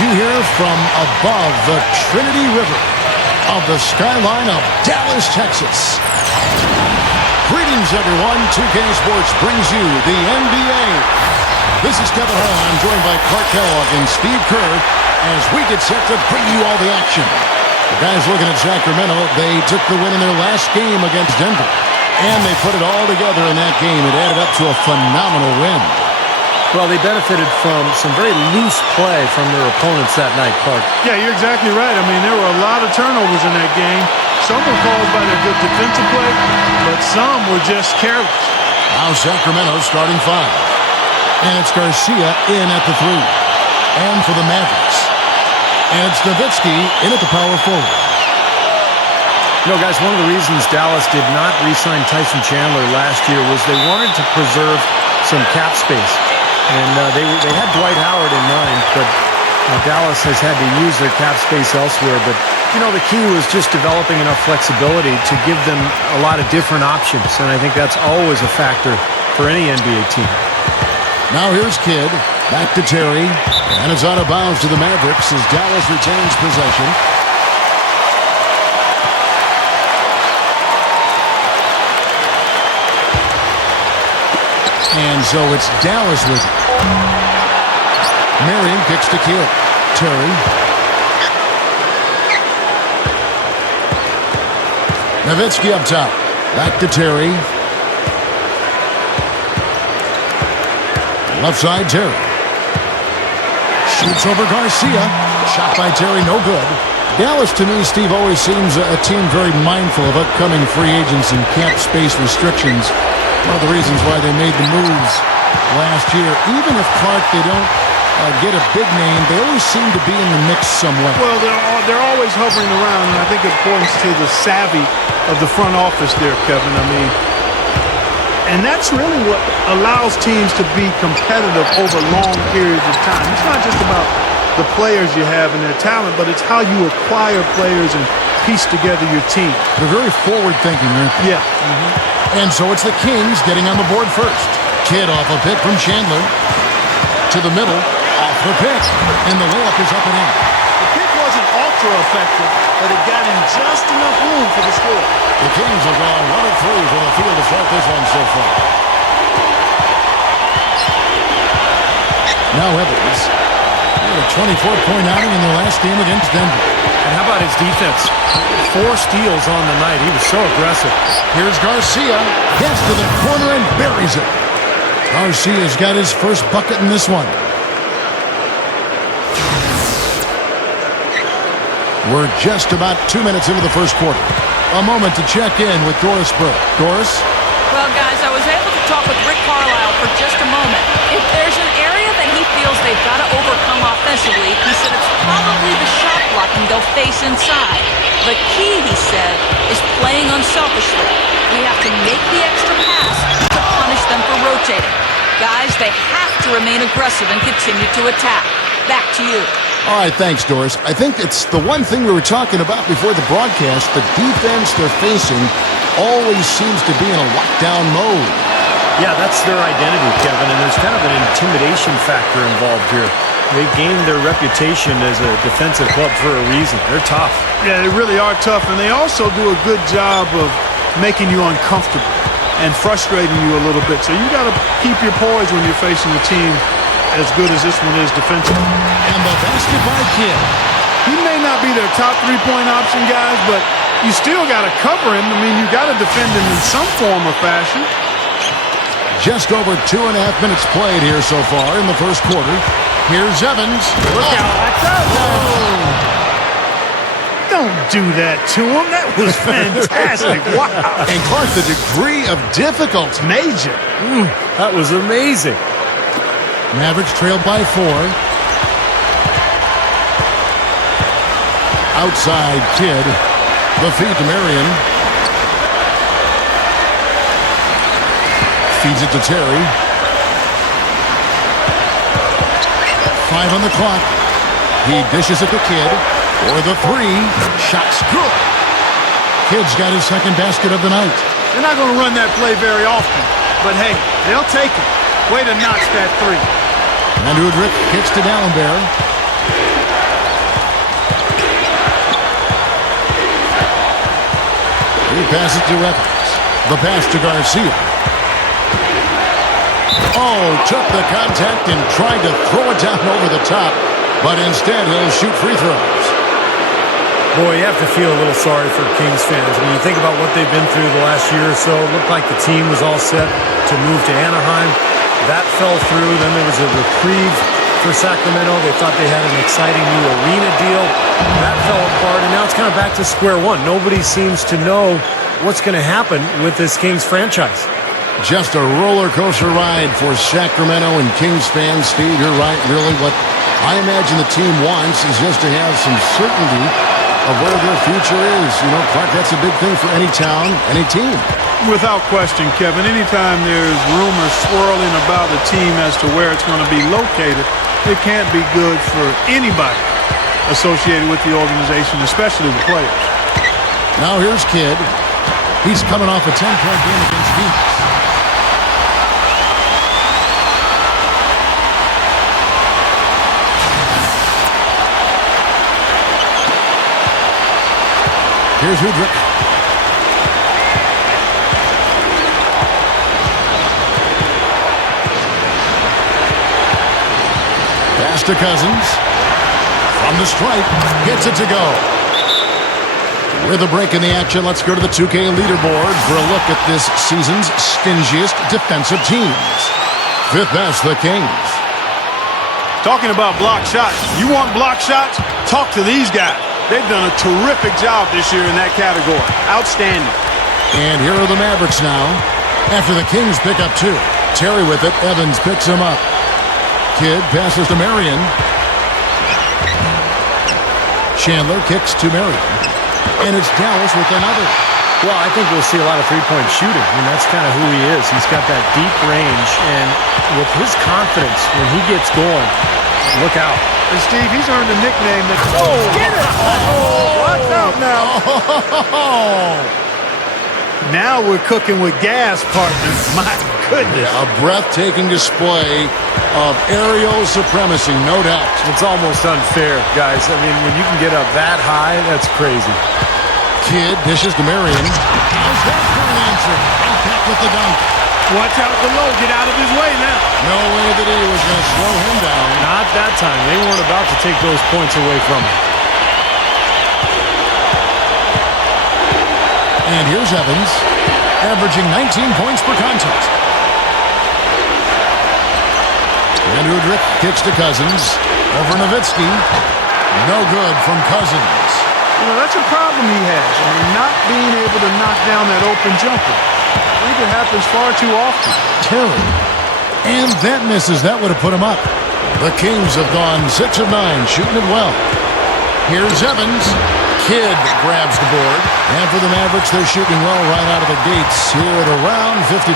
view here from above the Trinity River of the skyline of Dallas, Texas. Greetings, everyone. 2K Sports brings you the NBA. This is Kevin Hall. I'm joined by Clark Kellogg and Steve Kerr as we get set to bring you all the action. The guys looking at Sacramento, they took the win in their last game against Denver. And they put it all together in that game. It added up to a phenomenal win. Well, they benefited from some very loose play from their opponents that night, Clark. Yeah, you're exactly right. I mean, there were a lot of turnovers in that game. Some were caused by their good defensive play, but some were just careless. Now Sacramento starting five. And it's Garcia in at the three. And for the Mavericks. And it's Nowitzki in at the power forward. You know, guys, one of the reasons Dallas did not re-sign Tyson Chandler last year was they wanted to preserve some cap space. And they had Dwight Howard in mind, but Dallas has had to use their cap space elsewhere. But, you know, the key was just developing enough flexibility to give them a lot of different options. And I think that's always a factor for any NBA team. Now here's Kidd. Back to Terry. And it's out of bounds to the Mavericks as Dallas retains possession. And so it's Dallas with it. Marion kicks to Kidd. Terry. Nowitzki up top. Back to Terry. Left side, Terry. Shoots over Garcia. Shot by Terry, no good. Dallas, to me, Steve, always seems a team very mindful of upcoming free agents and cap space restrictions. One of the reasons why they made the moves last year. Even if, Clark, they don't get a big name, they always seem to be in the mix somewhat. Well, they're always hovering around, and I think it points to the savvy of the front office there, Kevin. I mean, and that's really what allows teams to be competitive over long periods of time. It's not just about the players you have and their talent, but it's how you acquire players and piece together your team. They're very forward-thinking, right? Yeah. And so it's the Kings getting on the board first. Kidd off a pick from Chandler. To the middle. Off the pick. And the layup is up and in. The pick wasn't ultra-effective, but it got in just enough room for the score. The Kings have gone 1 of 3 from the field to start this one so far. Now Evans. He had a 24-point outing in their last game against Denver. And how about his defense? 4 steals on the night. He was so aggressive. Here's Garcia. Gets to the corner and buries it. Garcia's got his first bucket in this one. We're just about 2 minutes into the first quarter. A moment to check in with Doris Burke. Doris? Well, guys, I was able to talk with Rick Carlisle for just a moment. If there's an area that he feels they've got to overcome offensively, he said it's probably the shot blocking they'll face inside. The key, he said, is playing unselfishly. We have to make the extra pass to punish them for rotating. Guys, they have to remain aggressive and continue to attack. Back to you. All right, thanks, Doris. I think it's the one thing we were talking about before the broadcast. The defense they're facing always seems to be in a lockdown mode. Yeah, that's their identity, Kevin, and there's kind of an intimidation factor involved here. They've gained their reputation as a defensive club for a reason. They're tough. Yeah, they really are tough, and they also do a good job of making you uncomfortable and frustrating you a little bit. So you got to keep your poise when you're facing a team as good as this one is defensively. And the basket by Kidd. He may not be their top three-point option, guys, but you still got to cover him. I mean, you got to defend him in some form or fashion. Just over 2.5 minutes played here so far in the first quarter. Here's Evans. Look out. Don't do that to him. That was fantastic. Wow. And Clark, the degree of difficulty. Major. That was amazing. Mavericks trailed by 4. Outside Kidd. The feed to Marion. Feeds it to Terry. 5 on the clock. He dishes it to Kidd. For the 3. Shot's good. Kidd's got his second basket of the night. They're not going to run that play very often, but hey, they'll take it. Way to notch that 3. And Udrich kicks to Dallenberg. He passes to Evans. The pass to Garcia. Oh, took the contact and tried to throw it down over the top, but instead he'll shoot free throws. Boy, you have to feel a little sorry for Kings fans. I mean, you think about what they've been through the last year or so. It looked like the team was all set to move to Anaheim. That fell through. Then there was a reprieve for Sacramento. They thought they had an exciting new arena deal. That fell apart, and now it's kind of back to square one. Nobody seems to know what's going to happen with this Kings franchise. Just a roller coaster ride for Sacramento and Kings fans. Steve, you're right. Really, what I imagine the team wants is just to have some certainty of where their future is. You know, Clark, that's a big thing for any town, any team. Without question, Kevin, anytime there's rumors swirling about the team as to where it's going to be located, it can't be good for anybody associated with the organization, especially the players. Now here's Kidd. He's coming off a 10-point game against Phoenix. Here's Udrich. Pass to Cousins. From the stripe. Gets it to go. With a break in the action, let's go to the 2K leaderboard for a look at this season's stingiest defensive teams. Fifth best, the Kings. Talking about block shots. You want block shots? Talk to these guys. They've done a terrific job this year in that category. Outstanding. And here are the Mavericks now. After the Kings pick up two. Terry with it. Evans picks him up. Kidd passes to Marion. Chandler kicks to Marion. And it's Dallas with another. Well, I think we'll see a lot of three-point shooting. I mean, that's kind of who he is. He's got that deep range. And with his confidence, when he gets going, look out. And Steve, he's earned a nickname that... Oh, get it! Oh, watch out now. Oh. Now we're cooking with gas, partner. My goodness. A breathtaking display of aerial supremacy, no doubt. It's almost unfair, guys. I mean, when you can get up that high, that's crazy. Kidd dishes to Marion. How's that for an answer? Back with the dunk. Watch out below. Get out of his way now. No way that he was going to slow him down. Not that time. They weren't about to take those points away from him. And here's Evans, averaging 19 points per contest. And Udrich kicks to Cousins. Over Nowitzki. No good from Cousins. You know, that's a problem he has. I mean, not being able to knock down that open jumper. I think it happens far too often. Terry. And that misses. That would have put him up. The Kings have gone 6 of 9, shooting it well. Here's Evans. Kidd grabs the board. And for the Mavericks, they're shooting well right out of the gates here at around 50%.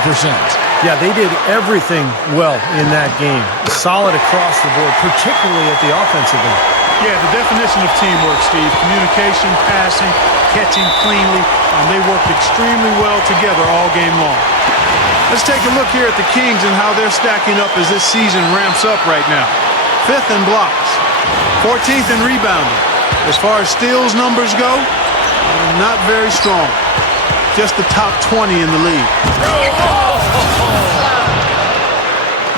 Yeah, they did everything well in that game. Solid across the board, particularly at the offensive end. Yeah, the definition of teamwork, Steve. Communication, passing, catching cleanly. They worked extremely well together all game long. Let's take a look here at the Kings and how they're stacking up as this season ramps up right now. 5th in blocks. 14th in rebounding. As far as steals numbers go, not very strong. Just the top 20 in the league.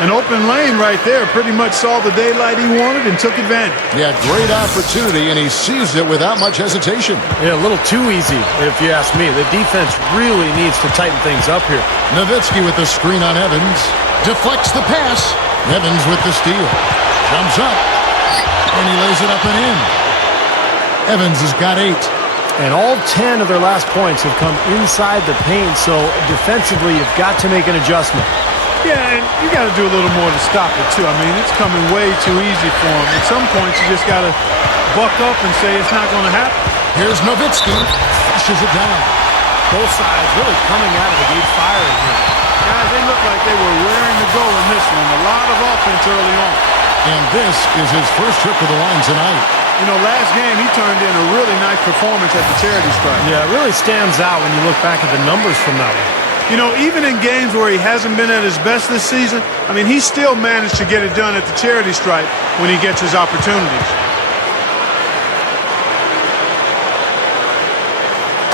An open lane right there. Pretty much saw the daylight he wanted and took advantage. Yeah, great opportunity, and he seized it without much hesitation. Yeah, a little too easy, if you ask me. The defense really needs to tighten things up here. Nowitzki with the screen on Evans. Deflects the pass. Evans with the steal. Jumps up. And he lays it up and in. Evans has got 8. And all 10 of their last points have come inside the paint, so defensively you've got to make an adjustment. Yeah, and you got to do a little more to stop it, too. I mean, it's coming way too easy for him. At some points, you just got to buck up and say it's not going to happen. Here's Nowitzki. Flushes it down. Both sides really coming out of the gate firing here. Guys, they look like they were raring to go in this one. A lot of offense early on. And this is his first trip to the line tonight. You know, last game, he turned in a really nice performance at the charity stripe. Yeah, it really stands out when you look back at the numbers from that one. You know, even in games where he hasn't been at his best this season, I mean, he still managed to get it done at the charity stripe when he gets his opportunities.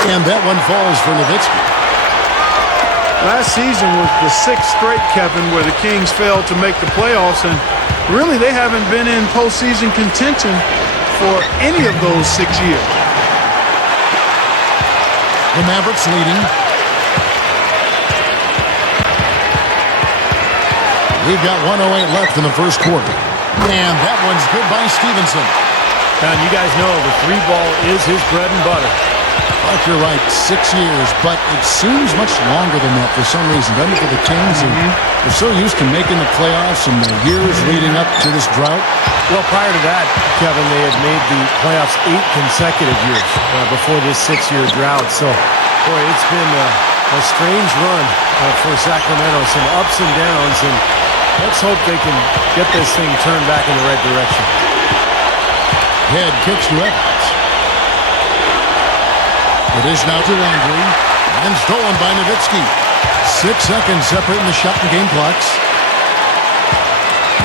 And that one falls for Nowitzki. Last season was the 6th straight, Kevin, where the Kings failed to make the playoffs, and really they haven't been in postseason contention for any of those 6 years. The Mavericks leading. We've got 1:08 left in the first quarter. And that one's good by Stevenson. And you guys know the three ball is his bread and butter. Like you're right, 6 years, but it seems much longer than that for some reason, doesn't it, for the Kings? They're so used to making the playoffs in the years leading up to this drought. Well, prior to that, Kevin, they had made the playoffs 8 consecutive years before this 6-year drought. So, boy, it's been a strange run for Sacramento. Some ups and downs, and let's hope they can get this thing turned back in the right direction. Head kicks to Evans. It is now to Landry, and stolen by Nowitzki. 6 seconds separating the shot and game clocks.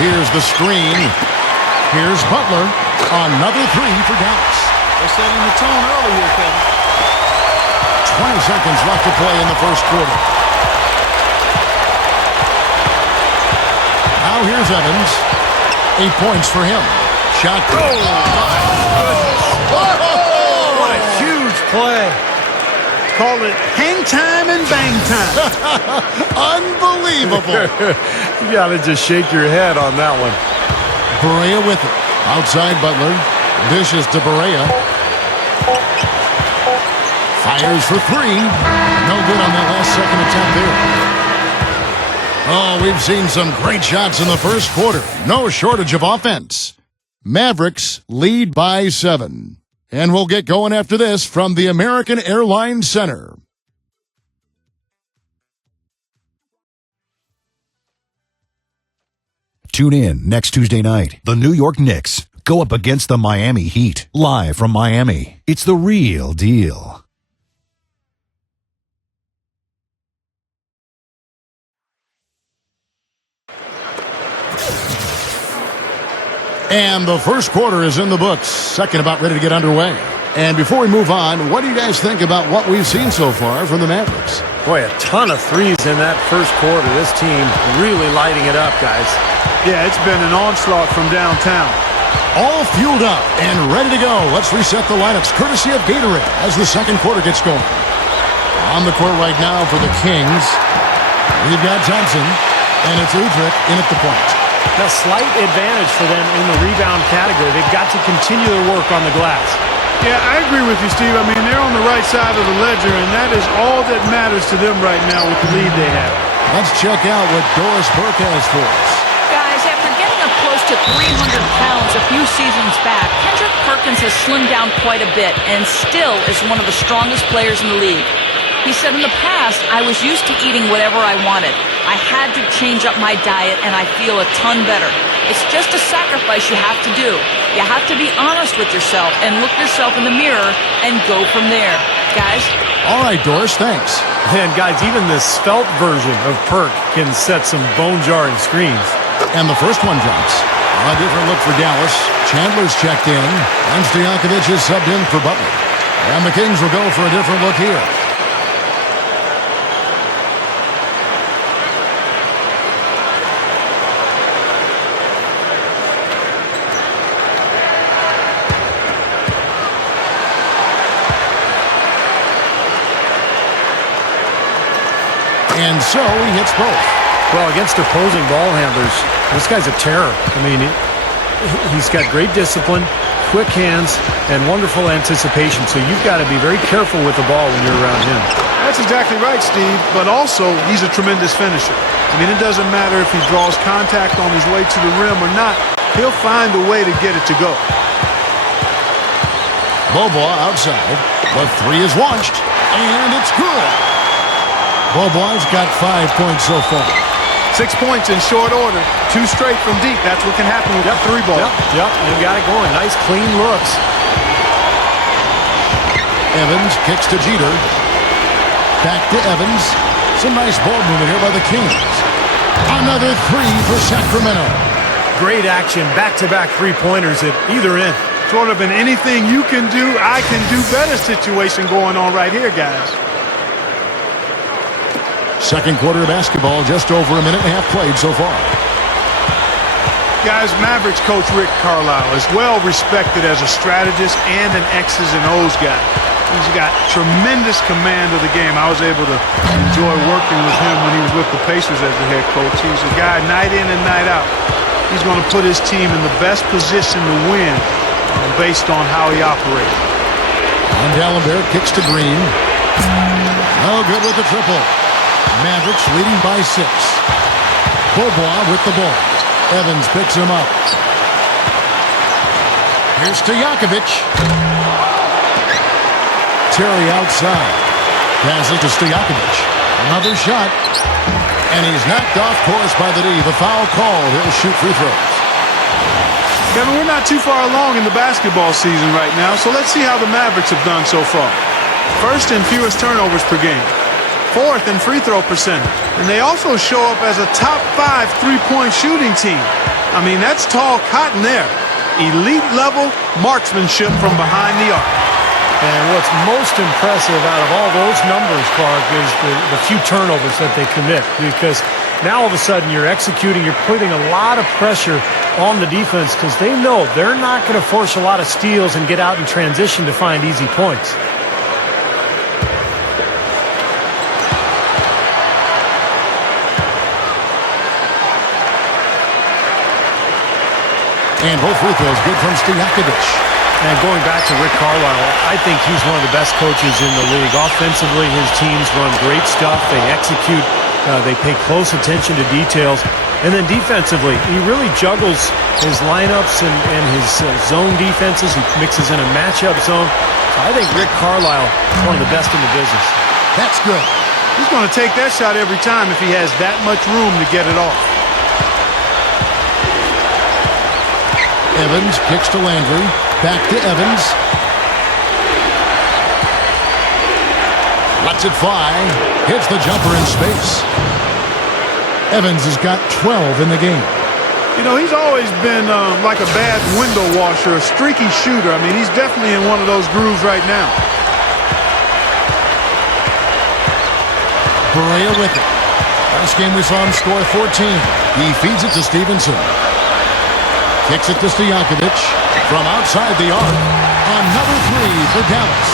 Here's the screen. Here's Butler. Another three for Dallas. They're setting the tone early here, Kevin. 20 seconds left to play in the first quarter. Now here's Evans. 8 points for him. Shot. What a huge play. Call it hang time and bang time. Unbelievable. You got to just shake your head on that one. Barea with it. Outside Butler. Dishes to Barea. Fires for three. No good on that last second attempt there. Oh, we've seen some great shots in the first quarter. No shortage of offense. Mavericks lead by 7. And we'll get going after this from the American Airlines Center. Tune in next Tuesday night. The New York Knicks go up against the Miami Heat. Live from Miami. It's the real deal. And the first quarter is in the books. Second about ready to get underway. And before we move on, what do you guys think about what we've seen so far from the Mavericks? Boy, a ton of threes in that first quarter. This team really lighting it up, guys. Yeah, it's been an onslaught from downtown. All fueled up and ready to go. Let's reset the lineups courtesy of Gatorade as the second quarter gets going. On the court right now for the Kings, we've got Johnson, and it's Udrich in at the point. A slight advantage for them in the rebound category. They've got to continue their work on the glass. Yeah, I agree with you, Steve. I mean, they're on the right side of the ledger, and that is all that matters to them right now with the lead they have. Let's check out what Doris Burke has for us. Guys, after getting up close to 300 pounds a few seasons back, Kendrick Perkins has slimmed down quite a bit and still is one of the strongest players in the league. He said in the past, I was used to eating whatever I wanted. I had to change up my diet, and I feel a ton better. It's just a sacrifice you have to do. You have to be honest with yourself and look yourself in the mirror and go from there. Guys? All right, Doris, thanks. And guys, even the svelte version of Perk can set some bone-jarring screens. And the first one drops. A different look for Dallas. Chandler's checked in, and Stojakovic is subbed in for Butler. And the Kings will go for a different look here. And so he hits both. Well, against opposing ball handlers, this guy's a terror. I mean, he's got great discipline, quick hands, and wonderful anticipation. So you've got to be very careful with the ball when you're around him. That's exactly right, Steve. But also, he's a tremendous finisher. I mean, it doesn't matter if he draws contact on his way to the rim or not. He'll find a way to get it to go. Bobois outside. The three is launched, and it's good. Bobois got 5 points so far. 6 points in short order. 2 straight from deep. That's what can happen with the three ball. Yep, you got it going. Nice, clean looks. Evans kicks to Jeter. Back to Evans. Some nice ball movement here by the Kings. Another three for Sacramento. Great action. Back-to-back three-pointers at either end. Sort of an anything you can do, I can do better situation going on right here, guys. Second quarter of basketball, just over a minute and a half played so far. Guys, Mavericks coach Rick Carlisle is well respected as a strategist and an X's and O's guy. He's got tremendous command of the game. I was able to enjoy working with him when he was with the Pacers as the head coach. He's a guy night in and night out. He's going to put his team in the best position to win based on how he operates. And D'Alembert kicks to Green. No good with the triple. Mavericks leading by 6. Beaubois with the ball. Evans picks him up. Here's Stojakovic. Terry outside. Passes to Stojakovic. Another shot. And he's knocked off course by the D. The foul called. He'll shoot free throws. Kevin, we're not too far along in the basketball season right now, so let's see how the Mavericks have done so far. First in fewest turnovers per game. 4th in free throw percentage. And they also show up as a top 5 three-point shooting team. I mean, that's tall cotton there. Elite level marksmanship from behind the arc. And what's most impressive out of all those numbers, Clark, is the few turnovers that they commit. Because now all of a sudden you're executing, you're putting a lot of pressure on the defense because they know they're not going to force a lot of steals and get out in transition to find easy points. And both free throws good from Stojakovic. And going back to Rick Carlisle, I think he's one of the best coaches in the league. Offensively, his teams run great stuff. They execute. They pay close attention to details. And then defensively, he really juggles his lineups and his zone defenses. He mixes in a matchup zone. So I think Rick Carlisle is one of the best in the business. That's good. He's going to take that shot every time if he has that much room to get it off. Evans kicks to Landry. Back to Evans. Lets it fly. Hits the jumper in space. Evans has got 12 in the game. You know, he's always been like a bad window washer, a streaky shooter. I mean, he's definitely in one of those grooves right now. Perea with it. Last game we saw him score 14. He feeds it to Stevenson. Kicks it to Stojakovic from outside the arc. Another 3 for Dallas.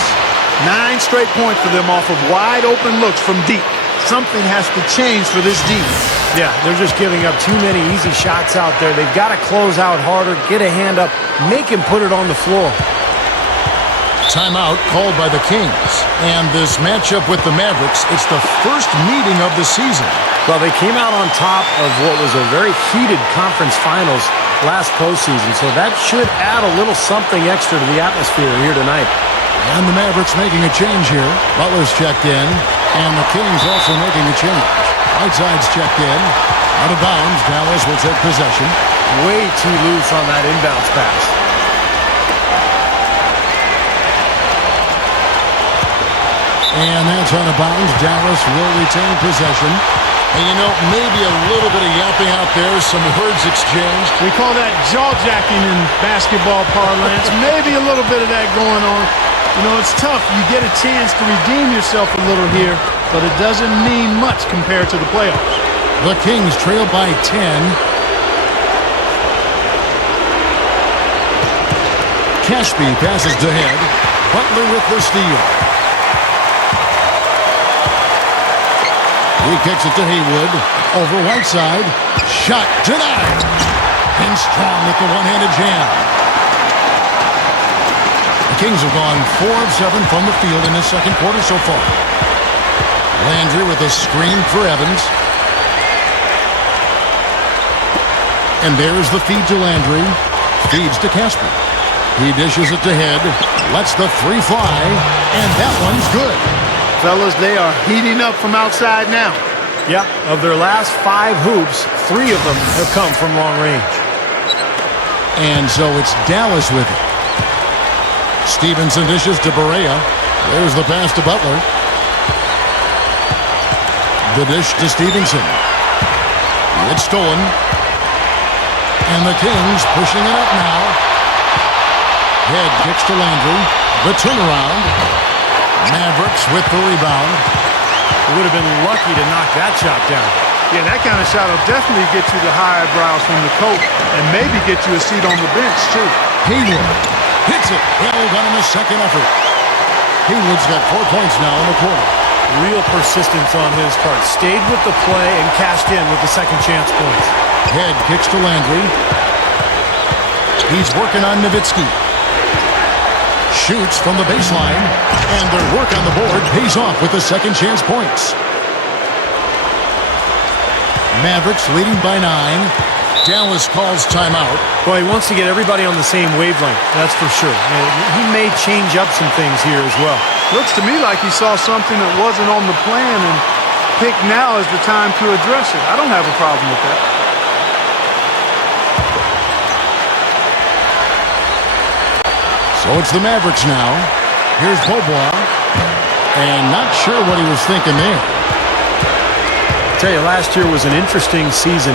9 straight points for them off of wide open looks from deep. Something has to change for this defense. Yeah, they're just giving up too many easy shots out there. They've got to close out harder, get a hand up, make him put it on the floor. Timeout called by the Kings. And this matchup with the Mavericks, it's the first meeting of the season. Well, they came out on top of what was a very heated conference finals last postseason, so that should add a little something extra to the atmosphere here tonight. And the Mavericks making a change here. Butler's checked in, and the Kings also making a change. Whiteside's checked in. Out of bounds, Dallas will take possession. Way too loose on that inbounds pass. And that's out of bounds. Dallas will retain possession. And you know, maybe a little bit of yapping out there, some words exchanged. We call that jaw-jacking in basketball parlance. Maybe a little bit of that going on. You know, it's tough. You get a chance to redeem yourself a little here, but it doesn't mean much compared to the playoffs. The Kings trail by 10. Cashby passes to head. Butler with the steal. He kicks it to Haywood. Over Whiteside. Shot denied. And Strong with the one-handed jam. The Kings have gone 4 of 7 from the field in this second quarter so far. Landry with a screen for Evans. And there's the feed to Landry. Feeds to Casper. He dishes it to Head. Lets the 3 fly. And that one's good. Fellas, they are heating up from outside now. Yeah, of their last 5 hoops, 3 of them have come from long range. And so it's Dallas with it. Stevenson dishes to Perea. There's the pass to Butler. The dish to Stevenson. It's stolen. And the Kings pushing it up now. Head kicks to Landry. The turnaround. Mavericks with the rebound. Would have been lucky to knock that shot down. Yeah, that kind of shot will definitely get you the high eyebrows from the coach and maybe get you a seat on the bench, too. Hayward hits it. Well done in the second effort. Hayward's got 4 points now in the quarter. Real persistence on his part. Stayed with the play and cashed in with the second chance points. Head kicks to Landry. He's working on Nowitzki. Shoots from the baseline, and their work on the board pays off with the second chance points. Mavericks leading by 9. Dallas calls timeout. Well, he wants to get everybody on the same wavelength, that's for sure. He may change up some things here as well. Looks to me like he saw something that wasn't on the plan and picked now as the time to address it. I don't have a problem with that. So it's the Mavericks now. Here's Bobois. And not sure what he was thinking there. I tell you, last year was an interesting season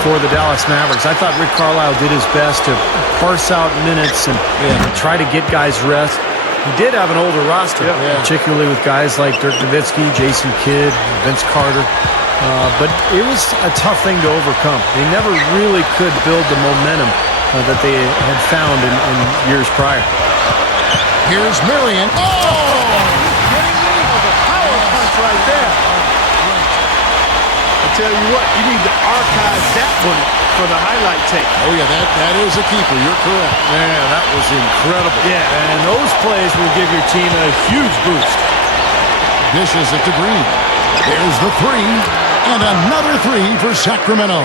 for the Dallas Mavericks. I thought Rick Carlisle did his best to parse out minutes and try to get guys rest. He did have an older roster, particularly with guys like Dirk Nowitzki, Jason Kidd, Vince Carter. But it was a tough thing to overcome. They never really could build the momentum that they had found in years prior. Here's Marion. Oh! Getting me with a power punch right there. I tell you what, you need to archive that one for the highlight tape. Oh, yeah, that is a keeper. You're correct. Man, that was incredible. Yeah. And those plays will give your team a huge boost. Dishes it to Green. There's the 3. And another 3 for Sacramento.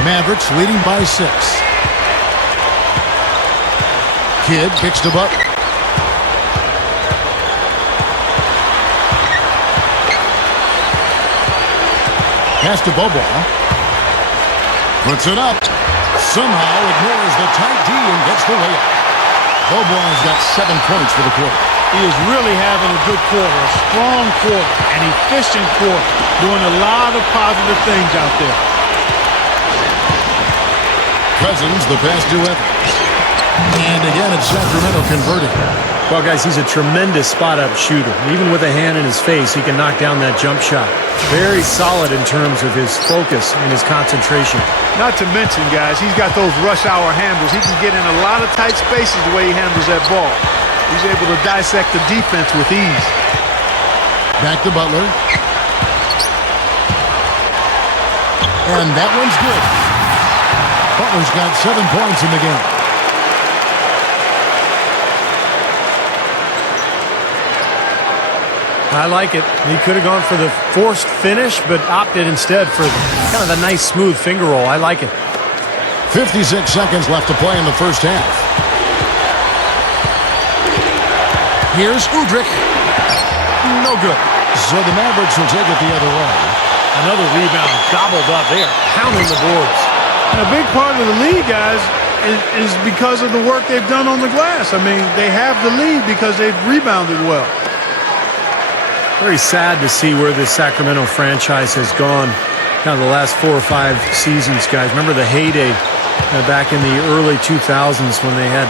Mavericks leading by 6. Kidd kicks to Butler. Pass to Bobois. Puts it up. Somehow ignores the tight D and gets the layup. Bobois got 7 points for the quarter. He is really having a good quarter, a strong quarter, an efficient quarter, doing a lot of positive things out there. Cousins, the pass to Evans. And again, it's Sacramento converting. Well, guys, he's a tremendous spot-up shooter. Even with a hand in his face, he can knock down that jump shot. Very solid in terms of his focus and his concentration. Not to mention, guys, he's got those rush hour handles. He can get in a lot of tight spaces the way he handles that ball. He's able to dissect the defense with ease. Back to Butler. And that one's good. Butler's got 7 points in the game. I like it. He could have gone for the forced finish, but opted instead for kind of the nice, smooth finger roll. I like it. 56 seconds left to play in the first half. Here's Udrich. No good. So the Mavericks will take it the other way. Another rebound gobbled up there, pounding the boards. And a big part of the lead, guys, is because of the work they've done on the glass. I mean, they have the lead because they've rebounded well. Very sad to see where this Sacramento franchise has gone kind of the last 4 or 5 seasons, guys. Remember the heyday back in the early 2000s when they had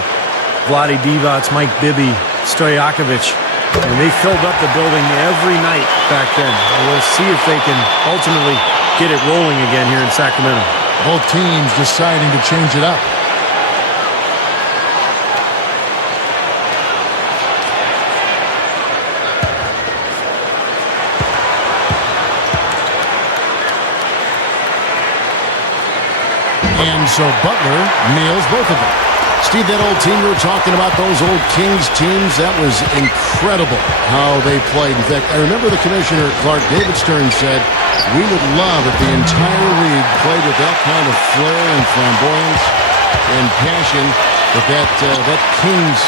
Vlade Divac, Mike Bibby, Stojakovic, and they filled up the building every night back then. And we'll see if they can ultimately get it rolling again here in Sacramento. Both teams deciding to change it up. And so Butler nails both of them. Steve, that old team you were talking about, those old Kings teams, that was incredible how they played. In fact, I remember the commissioner, Clark David Stern, said, we would love if the entire league played with that kind of flair and flamboyance and passion that Kings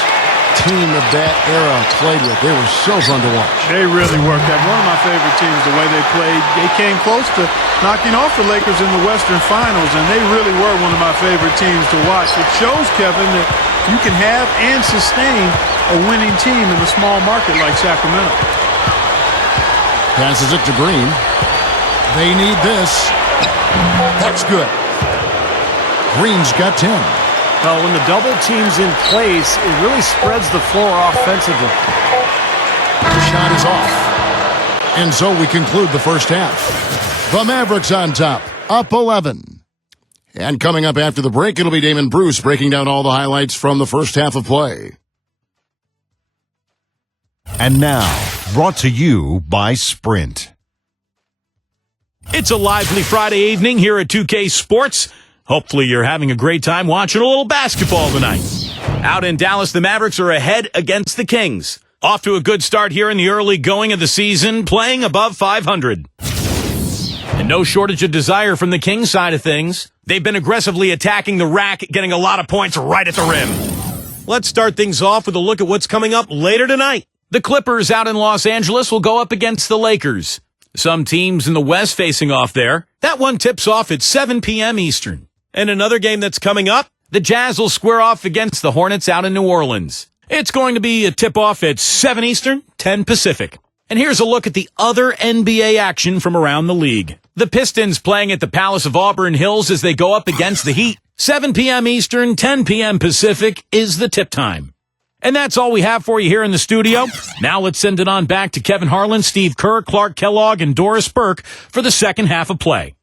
team of that era played with. They were so fun to watch. They really worked that. One of my favorite teams, the way they played. They came close to knocking off the Lakers in the Western Finals, and they really were one of my favorite teams to watch. It shows, Kevin, that you can have and sustain a winning team in a small market like Sacramento. Passes it to Green. They need this. That's good. Green's got 10. Well, when the double team's in place, it really spreads the floor offensively. The shot is off. And so we conclude the first half. The Mavericks on top, up 11. And coming up after the break, it'll be Damon Bruce breaking down all the highlights from the first half of play. And now, brought to you by Sprint. It's a lively Friday evening here at 2K Sports. Hopefully you're having a great time watching a little basketball tonight. Out in Dallas, the Mavericks are ahead against the Kings. Off to a good start here in the early going of the season, playing above 500. And no shortage of desire from the Kings side of things. They've been aggressively attacking the rack, getting a lot of points right at the rim. Let's start things off with a look at what's coming up later tonight. The Clippers out in Los Angeles will go up against the Lakers. Some teams in the West facing off there. That one tips off at 7 p.m. Eastern. And another game that's coming up, the Jazz will square off against the Hornets out in New Orleans. It's going to be a tip-off at 7 Eastern, 10 Pacific. And here's a look at the other NBA action from around the league. The Pistons playing at the Palace of Auburn Hills as they go up against the Heat. 7 p.m. Eastern, 10 p.m. Pacific is the tip time. And that's all we have for you here in the studio. Now let's send it on back to Kevin Harlan, Steve Kerr, Clark Kellogg, and Doris Burke for the second half of play.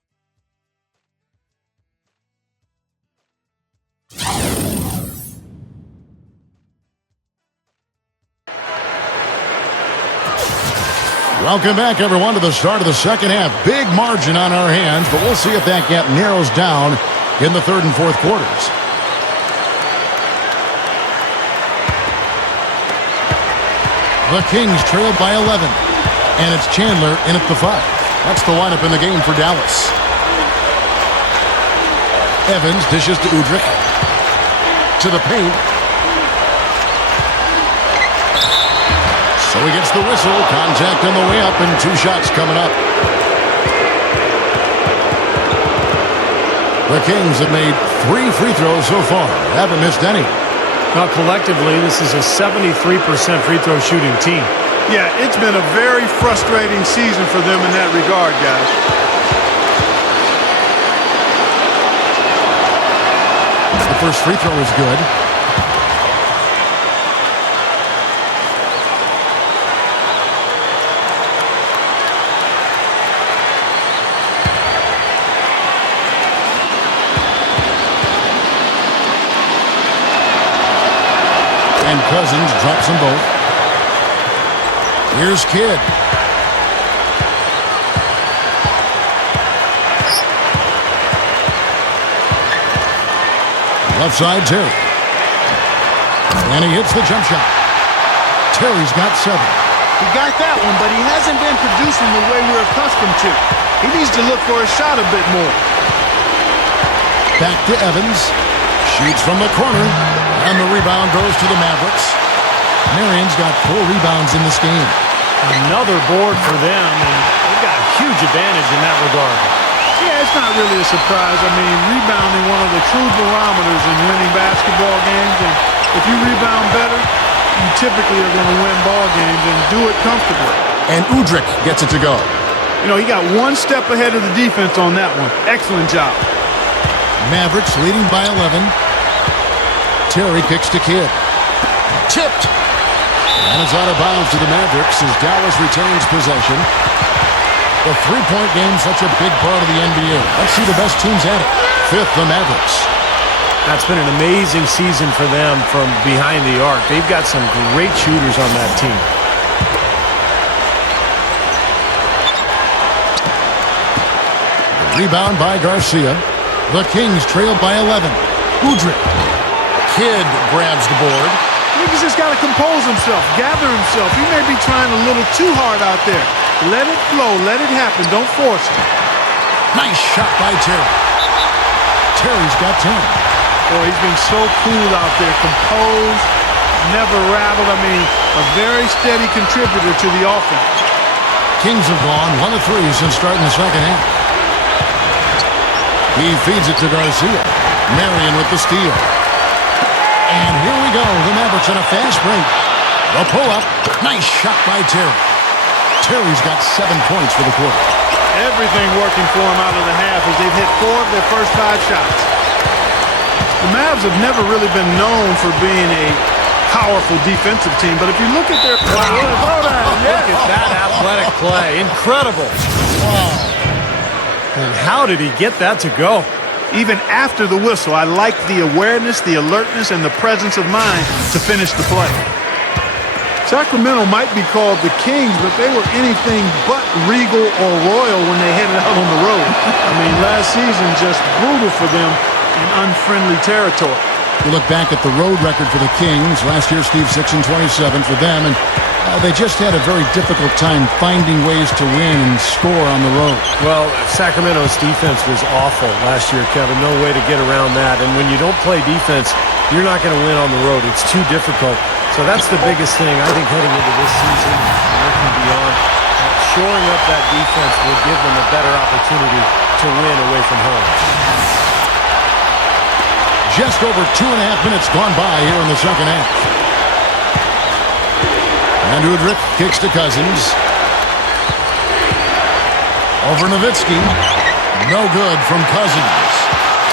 Welcome back, everyone, to the start of the second half. Big margin on our hands, but we'll see if that gap narrows down in the third and fourth quarters. The Kings trailed by 11, and it's Chandler in at the 5. That's the lineup in the game for Dallas. Evans dishes to Udrih. To the paint. So he gets the whistle. Contact on the way up, and 2 shots coming up. The Kings have made 3 free throws so far. Haven't missed any. Now, collectively, this is a 73% free throw shooting team. Yeah, it's been a very frustrating season for them in that regard, guys. The first free throw is good. And Cousins drops them both. Here's Kidd. Left side, Terry. And he hits the jump shot. Terry's got 7. He got that one, but he hasn't been producing the way we're accustomed to. He needs to look for a shot a bit more. Back to Evans. Shoots from the corner. And the rebound goes to the Mavericks. Marion's got 4 rebounds in this game. Another board for them, and they've got a huge advantage in that regard. Yeah, it's not really a surprise. I mean, rebounding one of the true barometers in winning basketball games. And if you rebound better, you typically are going to win ball games and do it comfortably. And Udrih gets it to go. You know, he got 1 step ahead of the defense on that one. Excellent job. Mavericks leading by 11. Terry kicks to Kidd. Tipped. And it's out of bounds to the Mavericks as Dallas retains possession. The three-point game, such a big part of the NBA. Let's see the best teams at it. 5th, the Mavericks. That's been an amazing season for them from behind the arc. They've got some great shooters on that team. The rebound by Garcia. The Kings trail by 11. Udrih. Kidd grabs the board. He's just got to compose himself, gather himself. He may be trying a little too hard out there. Let it flow. Let it happen. Don't force it. Nice shot by Terry. Terry's got 10. Boy, he's been so cool out there. Composed, never rattled. I mean, a very steady contributor to the offense. Kings have gone 1 of 3 since starting the second half. He feeds it to Garcia. Marion with the steal. And here we go. The Mavericks on a fast break. The pull-up. Nice shot by Terry. Terry's got 7 points for the quarter. Everything working for him out of the half as they've hit 4 of their first 5 shots. The Mavs have never really been known for being a powerful defensive team, but if you look at their Look at that athletic play. Incredible. Wow. And how did he get that to go? even after the whistle, I like the awareness, the alertness, and the presence of mind to finish the play. Sacramento might be called the Kings, but they were anything but regal or royal when they headed out on the road. I mean, last season just brutal for them in unfriendly territory. You look back at the road record for the Kings. Last year, Steve, 6-27 for them, and they just had a very difficult time finding ways to win and score on the road. Well, Sacramento's defense was awful last year, Kevin. No way to get around that. And when you don't play defense, you're not going to win on the road. It's too difficult. So that's the biggest thing, I think, heading into this season and looking beyond. Shoring up that defense will give them a better opportunity to win away from home. Just over 2.5 minutes gone by here in the second half. And Udrich kicks to Cousins. Over Nowitzki. No good from Cousins.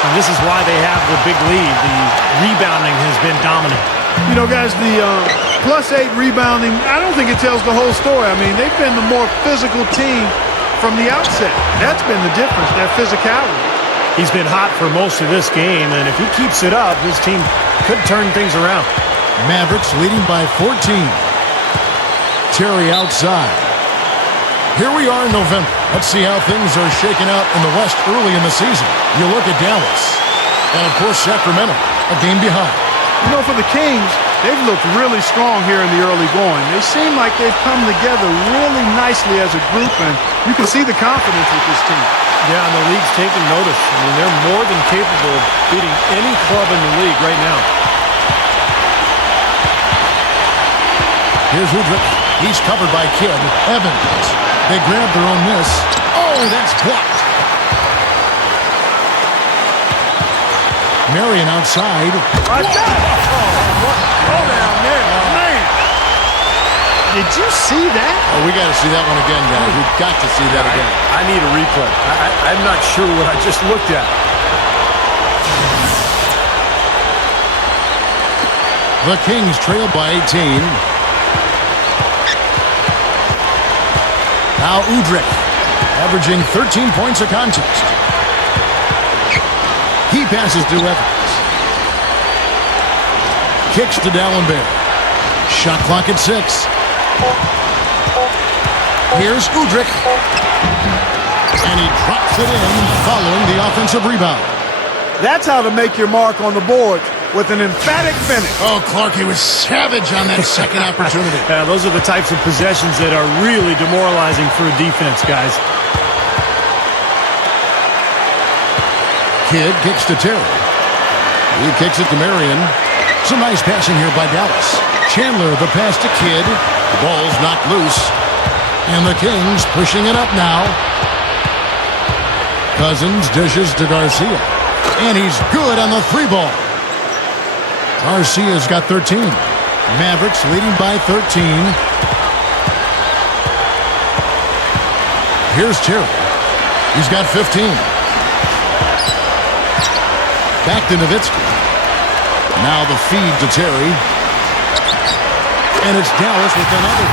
And this is why they have the big lead. The rebounding has been dominant. You know, guys, the +8 rebounding, I don't think it tells the whole story. I mean, they've been the more physical team from the outset. That's been the difference, their physicality. He's been hot for most of this game, and if he keeps it up, his team could turn things around. Mavericks leading by 14. Terry outside. Here we are in November. Let's see how things are shaking out in the West early in the season. You look at Dallas. And, of course, Sacramento, a game behind. You know, for the Kings, they've looked really strong here in the early going. They seem like they've come together really nicely as a group, and you can see the confidence with this team. Yeah, and the league's taking notice. I mean, they're more than capable of beating any club in the league right now. Here's Udrich. He's covered by Kidd. Evans. They grab their own miss. Oh, that's blocked. Marion outside. Right there. Oh, down there. Man. Did you see that? Oh, we got to see that one again, guys. We've got to see that again. I need a replay. I'm not sure what I just looked at. The Kings trail by 18. Now Udrich, averaging 13 points a contest. He passes to Evans. Kicks to Dallenberg. Shot clock at 6. Here's Udrich. And he drops it in following the offensive rebound. That's how to make your mark on the board, with an emphatic finish. Oh, Clark, he was savage on that second opportunity. Yeah, those are the types of possessions that are really demoralizing for a defense, guys. Kidd kicks to Terry. He kicks it to Marion. Some nice passing here by Dallas. Chandler, the pass to Kidd. The ball's knocked loose. And the Kings pushing it up now. Cousins dishes to Garcia. And he's good on the 3-ball. Garcia's got 13. Mavericks leading by 13. Here's Terry. He's got 15. Back to Nowitzki. Now the feed to Terry. And it's Dallas with another.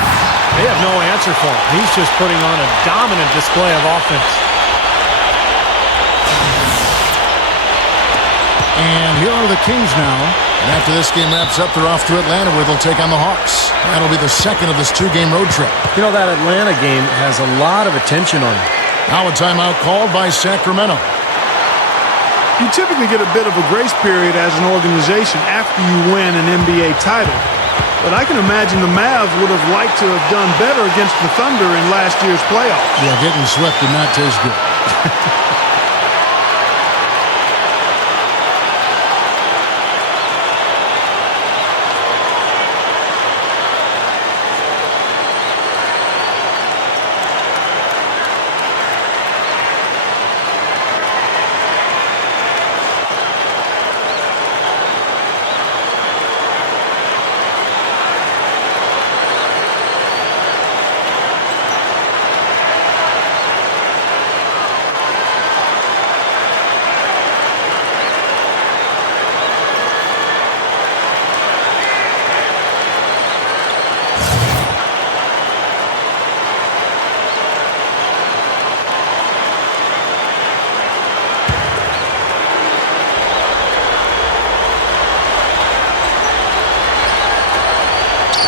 They have no answer for him. He's just putting on a dominant display of offense. And here are the Kings now. And after this game wraps up, they're off to Atlanta where they'll take on the Hawks. That'll be the second of this 2-game road trip. You know, that Atlanta game has a lot of attention on it. Now a timeout called by Sacramento. You typically get a bit of a grace period as an organization after you win an NBA title. But I can imagine the Mavs would have liked to have done better against the Thunder in last year's playoffs. Yeah, getting swept did not taste good.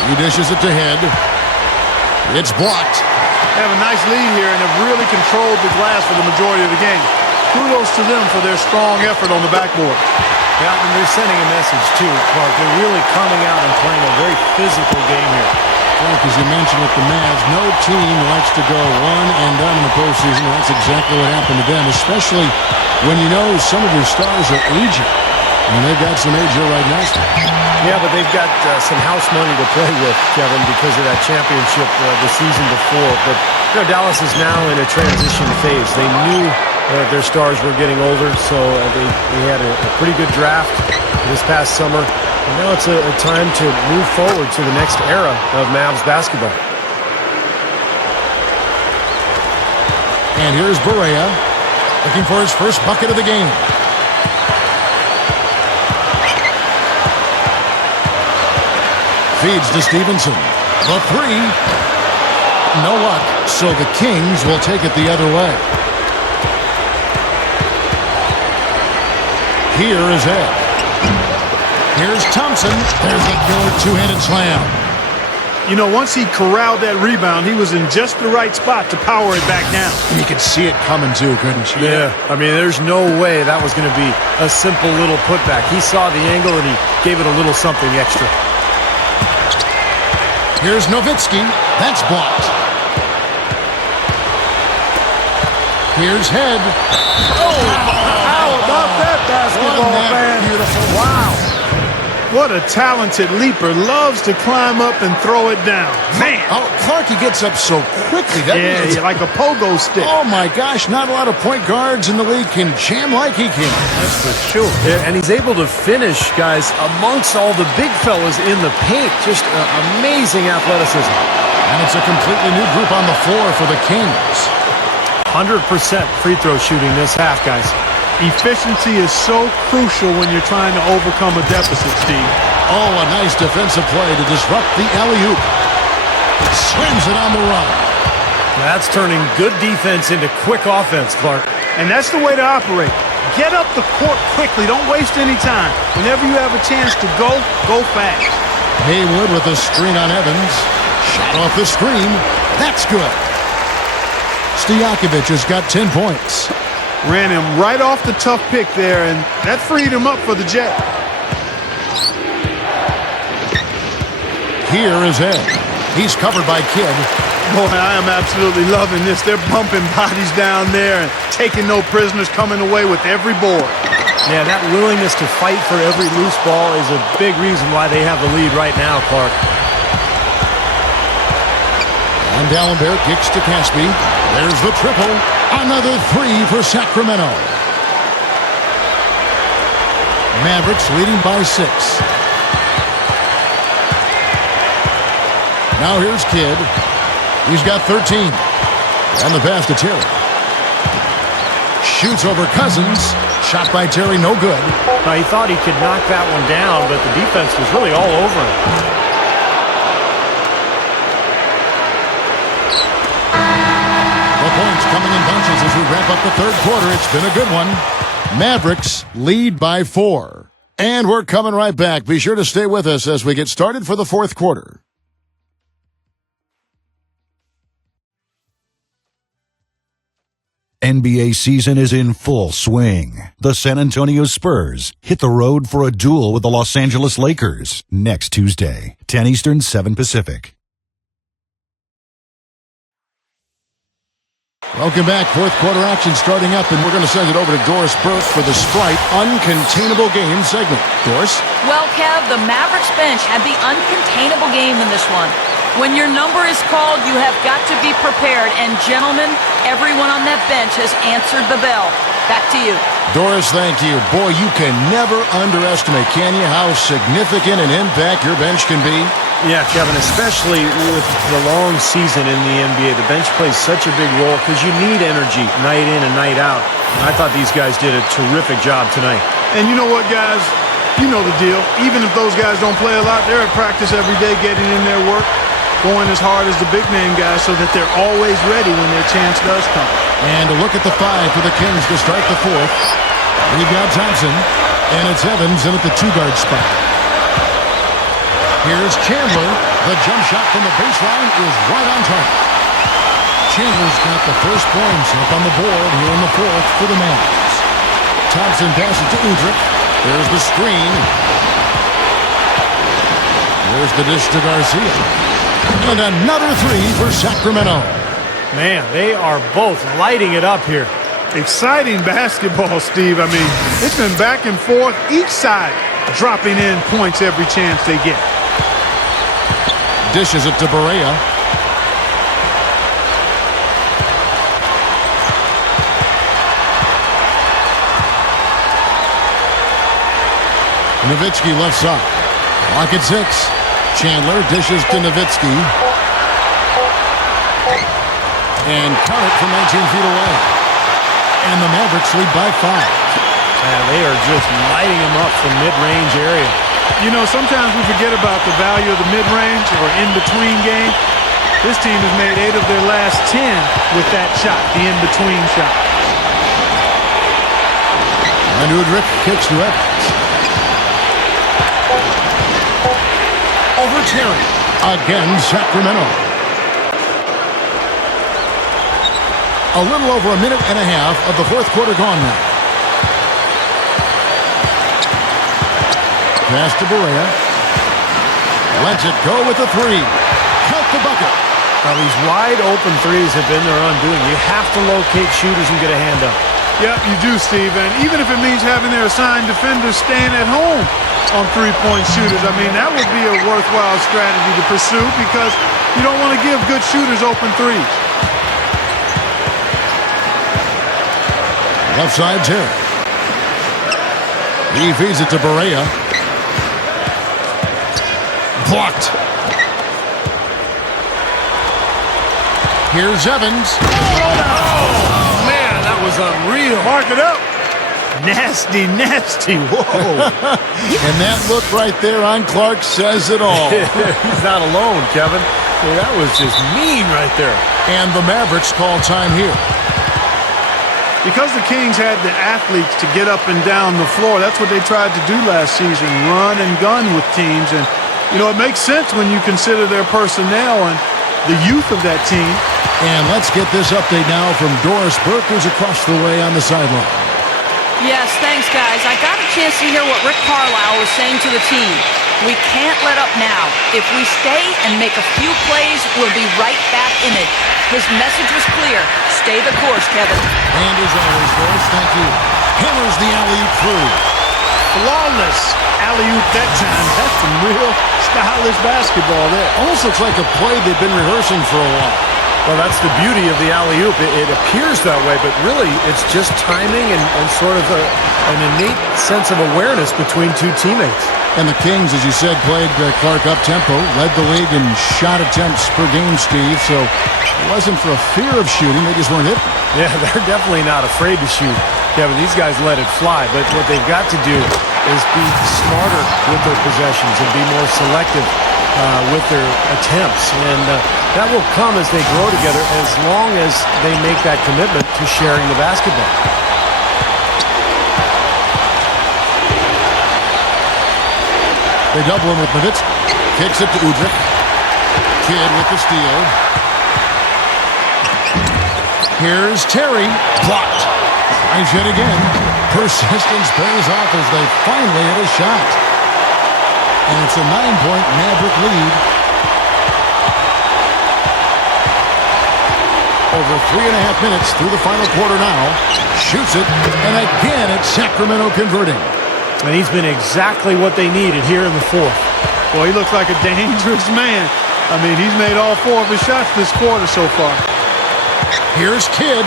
He dishes it to Head. It's blocked. They have a nice lead here and have really controlled the glass for the majority of the game. Kudos to them for their strong effort on the backboard. Yeah, and they're sending a message, too, Clark. They're really coming out and playing a very physical game here. Frank, as you mentioned with the Mavs, no team likes to go one and done in the postseason. That's exactly what happened to them, especially when you know some of your stars are aging. And they've got some age here right now. Yeah, but they've got some house money to play with, Kevin, because of that championship the season before. But you know, Dallas is now in a transition phase. They knew their stars were getting older, so they had a pretty good draft this past summer. And now it's a time to move forward to the next era of Mavs basketball. And here's Barea looking for his first bucket of the game. Feeds to Stevenson. The three. No luck. So the Kings will take it the other way. Here is Ed. Here's Thompson. There's a good two-handed slam. You know, once he corralled that rebound, he was in just the right spot to power it back down. You could see it coming too, couldn't you? Yeah, I mean, there's no way that was going to be a simple little putback. He saw the angle and he gave it a little something extra. Here's Nowitzki. That's blocked. Here's Head. Oh, how about that basketball, man? Beautiful. Wow. What a talented leaper. Loves to climb up and throw it down. Man. Oh, Clark, he gets up so quickly. Yeah, like a pogo stick. Oh, my gosh. Not a lot of point guards in the league can jam like he can. That's for sure. Yeah, and he's able to finish, guys, amongst all the big fellas in the paint. Just amazing athleticism. And it's a completely new group on the floor for the Kings. 100% free throw shooting this half, guys. Efficiency is so crucial when you're trying to overcome a deficit, Steve. Oh, a nice defensive play to disrupt the alley-oop. Slams it on the run. That's turning good defense into quick offense, Clark. And that's the way to operate. Get up the court quickly. Don't waste any time. Whenever you have a chance to go, go fast. Haywood with a screen on Evans. Shot off the screen. That's good. Stojakovic has got 10 points. Ran him right off the tough pick there, and that freed him up for the Jet. Here is Ed. He's covered by Kidd. Boy, I am absolutely loving this. They're bumping bodies down there and taking no prisoners, coming away with every board. Yeah, that willingness to fight for every loose ball is a big reason why they have the lead right now, Clark. And D'Alembert kicks to Caspi. There's the triple. Another three for Sacramento. Mavericks leading by 6. Now here's Kidd. He's got 13. And the pass to Terry. Shoots over Cousins. Shot by Terry, no good. Now, he thought he could knock that one down, but the defense was really all over him. Points coming in bunches as we wrap up the third quarter. It's been a good one. Mavericks lead by 4. And we're coming right back. Be sure to stay with us as we get started for the fourth quarter. NBA season is in full swing. The San Antonio Spurs hit the road for a duel with the Los Angeles Lakers next Tuesday, 10 Eastern, 7 Pacific. Welcome back. Fourth quarter action starting up, and we're going to send it over to Doris Burke for the Sprite Uncontainable Game segment. Doris? Well, Kev, the Mavericks bench had the uncontainable game in this one. When your number is called, you have got to be prepared. And, gentlemen, everyone on that bench has answered the bell. Back to you. Doris, thank you. Boy, you can never underestimate, can you, how significant an impact your bench can be? Yeah, Kevin, especially with the long season in the NBA, the bench plays such a big role because you need energy night in and night out. And I thought these guys did a terrific job tonight. And you know what, guys? You know the deal. Even if those guys don't play a lot, they're at practice every day getting in their work, going as hard as the big-name guys so that they're always ready when their chance does come. And a look at the 5 for the Kings to start the fourth. We've got Thompson, and it's Evans in at the 2-guard spot. Here's Chandler. The jump shot from the baseline is right on target. Chandler's got the first points up on the board here in the fourth for the Mavericks. Thompson passes to Udrich. There's the screen. There's the dish to Garcia. And another three for Sacramento. Man, they are both lighting it up here. Exciting basketball, Steve. I mean, it's been back and forth. Each side dropping in points every chance they get. Dishes it to Barea. Nowitzki left side. Lock at 6. Chandler dishes to Nowitzki. And count it from 19 feet away. And the Mavericks lead by 5. Man, they are just lighting them up from mid-range area. You know, sometimes we forget about the value of the mid-range or in-between game. This team has made 8 of their last 10 with that shot, the in-between shot. And Udrich kicks to Evans. Over Terry. Again, Sacramento. A little over a minute and a half of the fourth quarter gone now. Pass to Barea. Lets it go with the three. Count the bucket. Now, these wide open threes have been their undoing. You have to locate shooters and get a hand up. Yep, you do, Steve. And even if it means having their assigned defenders staying at home on three-point shooters, I mean, that would be a worthwhile strategy to pursue because you don't want to give good shooters open threes. Left side, Terry. He feeds it to Barea. Blocked. Here's Evans. Oh, man, that was unreal. Mark it up. Nasty, nasty. Whoa. And that look right there on Clark says it all. He's not alone, Kevin. Well, that was just mean right there. And the Mavericks call time here. Because the Kings had the athletes to get up and down the floor, that's what they tried to do last season, run and gun with teams. And, you know, it makes sense when you consider their personnel and the youth of that team. And let's get this update now from Doris Burke, who's across the way on the sideline. Yes, thanks, guys. I got a chance to hear what Rick Carlisle was saying to the team. We can't let up now. If we stay and make a few plays, we'll be right back in it. His message was clear. Stay the course, Kevin. And as always, Doris, thank you. Hammers the alley-oop through. Flawless alley-oop that time. That's some real stylish basketball there. Almost looks like a play they've been rehearsing for a while. Well, that's the beauty of the alley-oop. It appears that way, but really it's just timing and sort of an innate sense of awareness between two teammates. And the Kings, as you said, played Clark up-tempo, led the league in shot attempts per game, Steve, so it wasn't for a fear of shooting. They just weren't hitting. Yeah, they're definitely not afraid to shoot. Kevin, these guys let it fly, but what they've got to do is be smarter with their possessions and be more selective with their attempts. And that will come as they grow together as long as they make that commitment to sharing the basketball. They double him with Nowitzki. Kicks it to Udrich. Kidd with the steal. Here's Terry. Blocked. Tries yet again. Persistence pays off as they finally hit a shot. And it's a 9-point Maverick lead. Over 3.5 minutes through the final quarter now. Shoots it. And again, it's Sacramento converting. And he's been exactly what they needed here in the fourth. Boy, he looks like a dangerous man. I mean, he's made all 4 of his shots this quarter so far. Here's Kidd.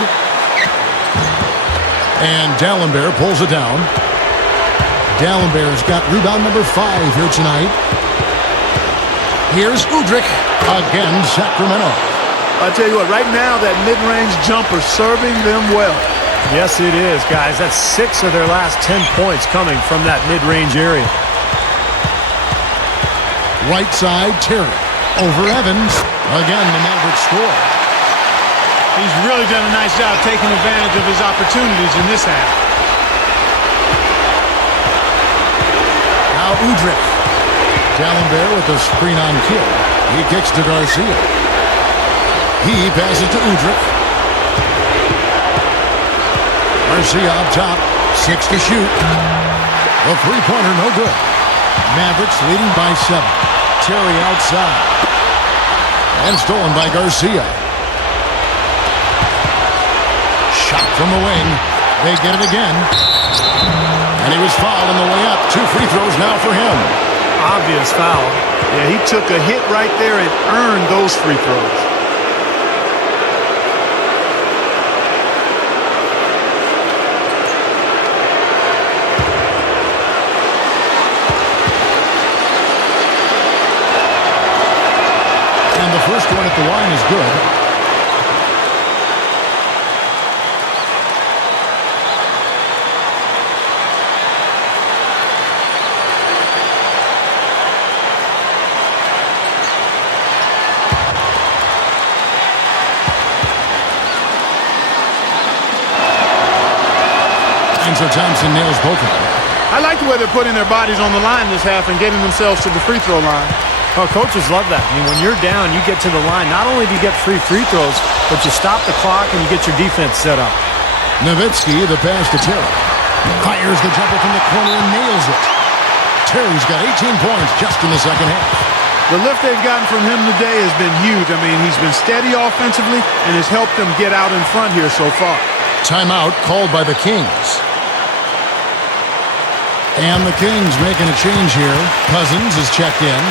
And Dallenberg pulls it down. Dallenberg's got rebound number 5 here tonight. Here's Udrich. Again, Sacramento. I'll tell you what, right now that mid-range jumper serving them well. Yes, it is, guys. That's 6 of their last 10 points coming from that mid-range area. Right side, Terry. Over Evans. Again, the Mavericks score. He's really done a nice job taking advantage of his opportunities in this half. Now Udrich. D'Alembert with the screen on kick. He kicks to Garcia. He passes to Udrich. Garcia up top. 6 to shoot. The three-pointer no good. Mavericks leading by 7. Terry outside. And stolen by Garcia. Shot from the wing. They get it again. And he was fouled on the way up. 2 free throws now for him. Obvious foul. Yeah, he took a hit right there and earned those free throws. And the first one at the line is good. So Thompson nails both of them. I like the way they're putting their bodies on the line this half and getting themselves to the free throw line. Well, coaches love that. I mean, when you're down, you get to the line. Not only do you get free throws, but you stop the clock and you get your defense set up. Nowitzki, the pass to Terry. Fires the jumper from the corner and nails it. Terry's got 18 points just in the second half. The lift they've gotten from him today has been huge. I mean, he's been steady offensively and has helped them get out in front here so far. Timeout called by the Kings. And the Kings making a change here. Cousins is checked in.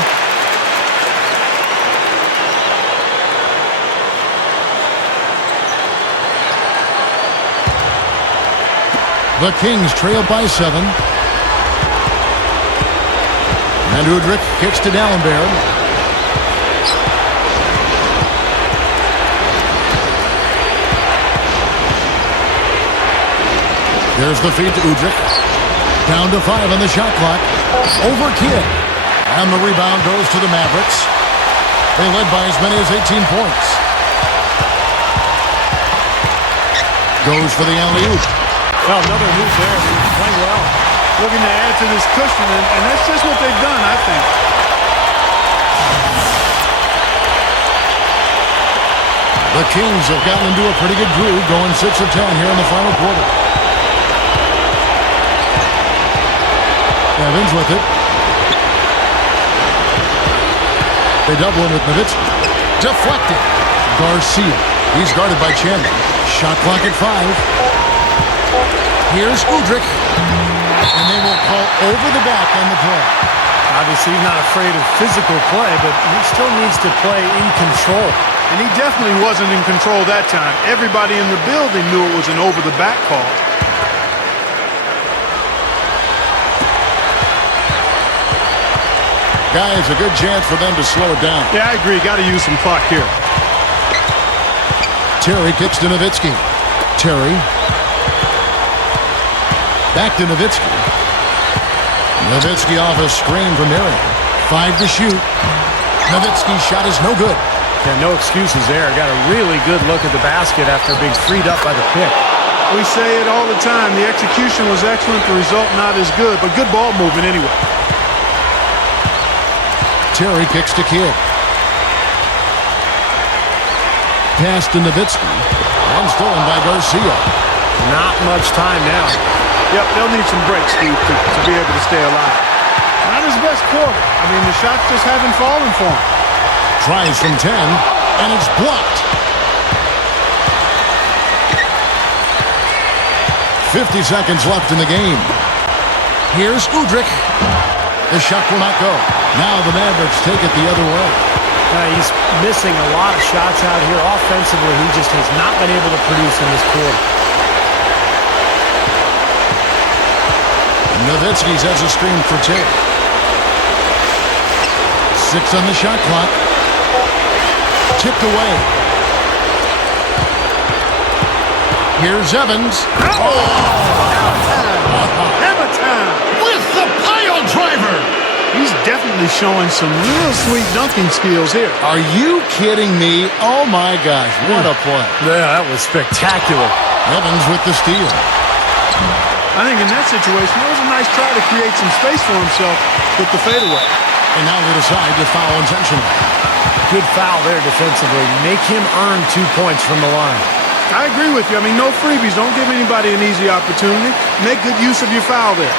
The Kings trail by 7. And Udrich kicks to D'Alembert. There's the feed to Udrich. Down to 5 on the shot clock. Over Kidd. And the rebound goes to the Mavericks. They led by as many as 18 points. Goes for the alley-oop. Well, another move there. He's playing well. Looking to add to this cushion, and that's just what they've done, I think. The Kings have gotten into a pretty good groove, going 6 of 10 here in the final quarter. Evans with it. They double him with Nowitzki. Deflected. Garcia. He's guarded by Chandler. Shot clock at 5. Here's Udrich. And they will call over the back on the play. Obviously, he's not afraid of physical play, but he still needs to play in control. And he definitely wasn't in control that time. Everybody in the building knew it was an over-the-back call. Guys, a good chance for them to slow it down. Yeah, I agree. Got to use some clock here. Terry kicks to Nowitzki. Terry. Back to Nowitzki. Nowitzki off a screen from Marion. 5 to shoot. Nowitzki's shot is no good. Yeah, no excuses there. Got a really good look at the basket after being freed up by the pick. We say it all the time. The execution was excellent. The result not as good, but good ball movement anyway. Terry kicks to Kidd. Pass to Nowitzki. And stolen by Garcia. Not much time now. Yep, they'll need some breaks, Steve, to be able to stay alive. Not his best quarter. I mean, the shots just haven't fallen for him. Tries from 10, and it's blocked. 50 seconds left in the game. Here's Udrich. The shot will not go. Now the Mavericks take it the other way. He's missing a lot of shots out here. Offensively, he just has not been able to produce in this quarter. Nowitzki has a screen for Terry. 6 on the shot clock. Tipped away. Here's Evans. Hammer time! With the pile driver. He's definitely showing some real sweet dunking skills here. Are you kidding me? Oh, my gosh. What a play. Yeah, that was spectacular. Evans with the steal. I think in that situation, it was a nice try to create some space for himself with the fadeaway. And now they decide to foul intentionally. Good foul there defensively. Make him earn 2 points from the line. I agree with you. I mean, no freebies. Don't give anybody an easy opportunity. Make good use of your foul there.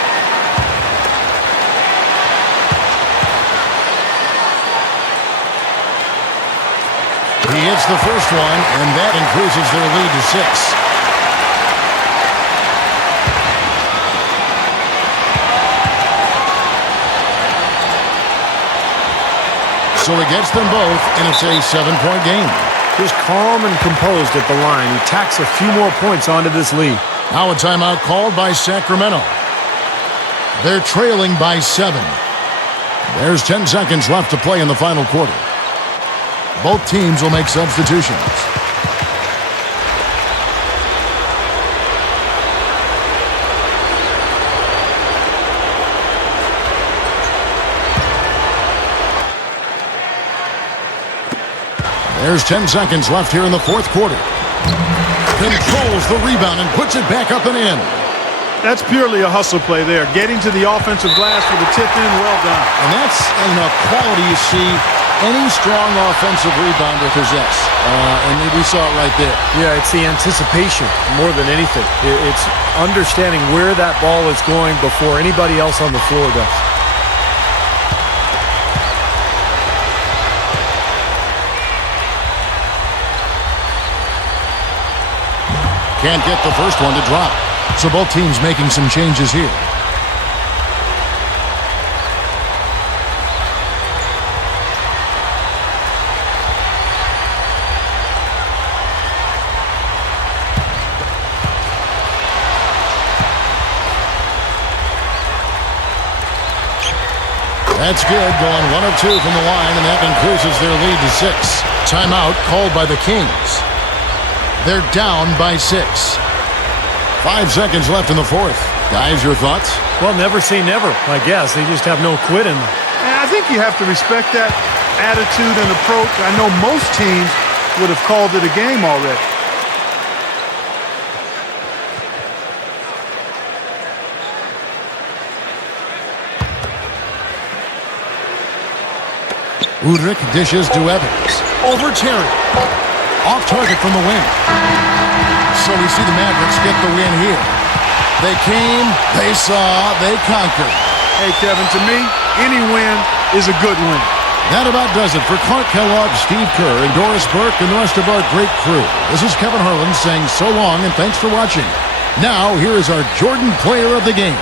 He hits the first one, and that increases their lead to 6. So he gets them both, and it's a 7-point game. Just calm and composed at the line. He tacks a few more points onto this lead. Now a timeout called by Sacramento. They're trailing by 7. There's 10 seconds left to play in the final quarter. Both teams will make substitutions. There's 10 seconds left here in the fourth quarter. Controls the rebound and puts it back up and in. That's purely a hustle play there. Getting to the offensive glass for the tip in, well done. And that's a quality you see any strong offensive rebounder possess. And we saw it right there. Yeah, it's the anticipation more than anything. It's understanding where that ball is going before anybody else on the floor does. Can't get the first one to drop. So both teams making some changes here. That's good, going 1 of 2 from the line, and that increases their lead to 6. Timeout called by the Kings. They're down by 6. 5 seconds left in the fourth. Guys, your thoughts? Well, never say never, I guess. They just have no quit in them. And I think you have to respect that attitude and approach. I know most teams would have called it a game already. Udrich dishes to Evans. Over Terry. Off target from the wing. So we see the Mavericks get the win here. They came, they saw, they conquered. Hey, Kevin, to me, any win is a good win. That about does it for Clark Kellogg, Steve Kerr, and Doris Burke, and the rest of our great crew. This is Kevin Harlan saying so long and thanks for watching. Now, here is our Jordan Player of the Game.